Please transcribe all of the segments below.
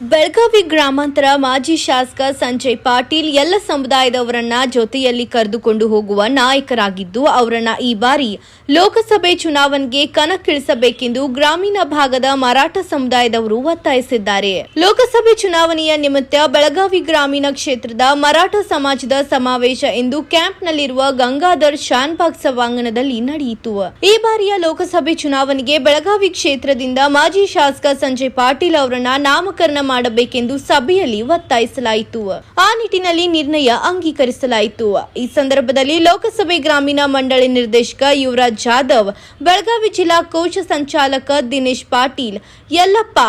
ಬೆಳಗಾವಿ ಗ್ರಾಮಾಂತರ ಮಾಜಿ ಶಾಸಕ ಸಂಜಯ್ ಪಾಟೀಲ್ ಎಲ್ಲ ಸಮುದಾಯದವರನ್ನ ಜೊತೆಯಲ್ಲಿ ಕರೆದುಕೊಂಡು ಹೋಗುವ ನಾಯಕರಾಗಿದ್ದು ಅವರನ್ನ ಈ ಬಾರಿ ಲೋಕಸಭೆ ಚುನಾವಣೆಗೆ ಕಣಕ್ಕಿಳಿಸಬೇಕೆಂದು ಗ್ರಾಮೀಣ ಭಾಗದ ಮರಾಠ ಸಮುದಾಯದವರು ಒತ್ತಾಯಿಸಿದ್ದಾರೆ. ಲೋಕಸಭೆ ಚುನಾವಣೆಯ ನಿಮಿತ್ತ ಬೆಳಗಾವಿ ಗ್ರಾಮೀಣ ಕ್ಷೇತ್ರದ ಮರಾಠ ಸಮಾಜದ ಸಮಾವೇಶ ಇಂದು ಕ್ಯಾಂಪ್ನಲ್ಲಿರುವ ಗಂಗಾಧರ್ ಶಾನ್ಭಾಗ್ ಸಭಾಂಗಣದಲ್ಲಿ ನಡೆಯಿತು. ಈ ಬಾರಿಯ ಲೋಕಸಭೆ ಚುನಾವಣೆಗೆ ಬೆಳಗಾವಿ ಕ್ಷೇತ್ರದಿಂದ ಮಾಜಿ ಶಾಸಕ ಸಂಜಯ್ ಪಾಟೀಲ್ ಅವರನ್ನ ನಾಮಕರಣ ಮಾಡಬೇಕೆಂದು ಸಭೆಯಲ್ಲಿ ಒತ್ತಾಯಿಸಲಾಯಿತು. ಆ ನಿಟ್ಟಿನಲ್ಲಿ ನಿರ್ಣಯ ಅಂಗೀಕರಿಸಲಾಯಿತು. ಈ ಸಂದರ್ಭದಲ್ಲಿ ಲೋಕಸಭೆ ಗ್ರಾಮೀಣ ಮಂಡಳಿ ನಿರ್ದೇಶಕ ಯುವರಾಜ್ ಜಾಧವ್, ಬೆಳಗಾವಿ ಜಿಲ್ಲಾ ಕೋಶ ಸಂಚಾಲಕ ದಿನೇಶ್ ಪಾಟೀಲ್, ಯಲ್ಲಪ್ಪ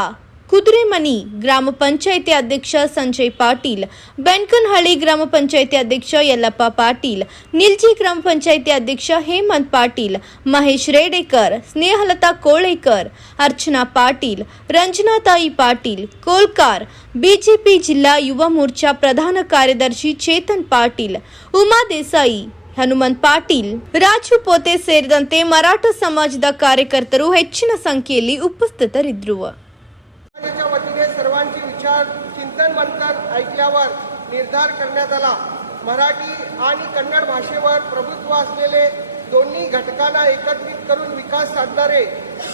ಕುದುರೆಮನಿ ಗ್ರಾಮ ಪಂಚಾಯಿತಿ ಅಧ್ಯಕ್ಷ ಸಂಜಯ್ ಪಾಟೀಲ್, ಬೆನ್ಕನಹಳ್ಳಿ ಗ್ರಾಮ ಪಂಚಾಯಿತಿ ಅಧ್ಯಕ್ಷ ಯಲ್ಲಪ್ಪ ಪಾಟೀಲ್, ನಿಲ್ಜಿ ಗ್ರಾಮ ಪಂಚಾಯಿತಿ ಅಧ್ಯಕ್ಷ ಹೇಮಂತ್ ಪಾಟೀಲ್, ಮಹೇಶ್ ರೇಡೇಕರ್, ಸ್ನೇಹಲತಾ ಕೋಳೇಕರ್, ಅರ್ಚನಾ ಪಾಟೀಲ್, ರಂಜನಾತಾಯಿ ಪಾಟೀಲ್, ಕೋಲ್ಕಾರ್, ಬಿಜೆಪಿ ಜಿಲ್ಲಾ ಯುವ ಮೋರ್ಚಾ ಪ್ರಧಾನ ಕಾರ್ಯದರ್ಶಿ ಚೇತನ್ ಪಾಟೀಲ್, ಉಮಾ ದೇಸಾಯಿ, ಹನುಮಂತ್ ಪಾಟೀಲ್, ರಾಜು ಪೋತೆ ಸೇರಿದಂತೆ ಮರಾಠ ಸಮಾಜದ ಕಾರ್ಯಕರ್ತರು ಹೆಚ್ಚಿನ ಸಂಖ್ಯೆಯಲ್ಲಿ ಉಪಸ್ಥಿತರಿದ್ದರು. वतीने सर्वांचे विचार चिंतन मंथन ऐकल्यावर निर्धार करण्यात आला. मराठी आणि कन्नड भाषेवर प्रभुत्व असलेले दोन्ही घटकांना एकत्रित करून विकास साधणारे,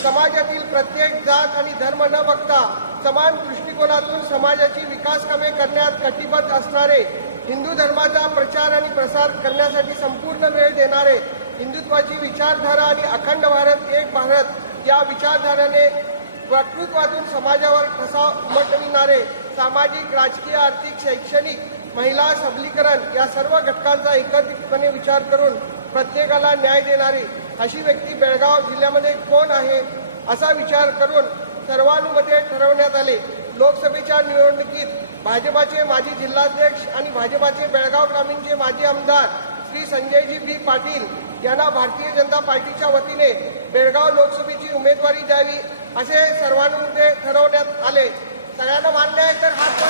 समाजातील प्रत्येक जात आणि धर्म न बघता समान दृष्टिकोनातून समाजाची विकास कामे करण्यात कटिबद्ध असणारे, हिंदू धर्माचा प्रचार आणि प्रसार करण्यासाठी संपूर्ण वेळ देणारे, हिंदुत्वाची विचारधारा आणि अखंड भारत एक भारत या विचारधारेने वक्तृत्वातून समाजावर ठसा उमटविणारे, सामाजिक, राजकीय, आर्थिक, शैक्षणिक, महिला सबलीकरण या सर्व घटकांचा एकत्रितपणे विचार करून प्रत्येकाला न्याय देणारी अशी व्यक्ती बेळगाव जिल्ह्यामध्ये कोण आहे असा विचार करून सर्वानुमते ठरवण्यात आले. लोकसभेच्या निवडणुकीत भाजपाचे माजी जिल्हाध्यक्ष आणि भाजपाचे बेळगाव ग्रामीणचे माजी आमदार श्री संजयजी बी पाटील यांना भारतीय जनता पार्टीच्या वतीने बेळगाव लोकसभेची उमेदवारी द्यावी असे सर्वानुमते ठरवण्यात आले. सगळ्यांना मान्य आहे तर हात